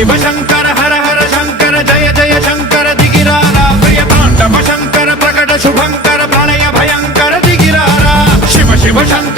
शिव शंकर हर हर शंकर जय जय शंकर दिगिरारा प्रिय तांडव शंकर प्रकट शुभंकर प्रणय भयंकर दिगिरारा शिव शिव शंकर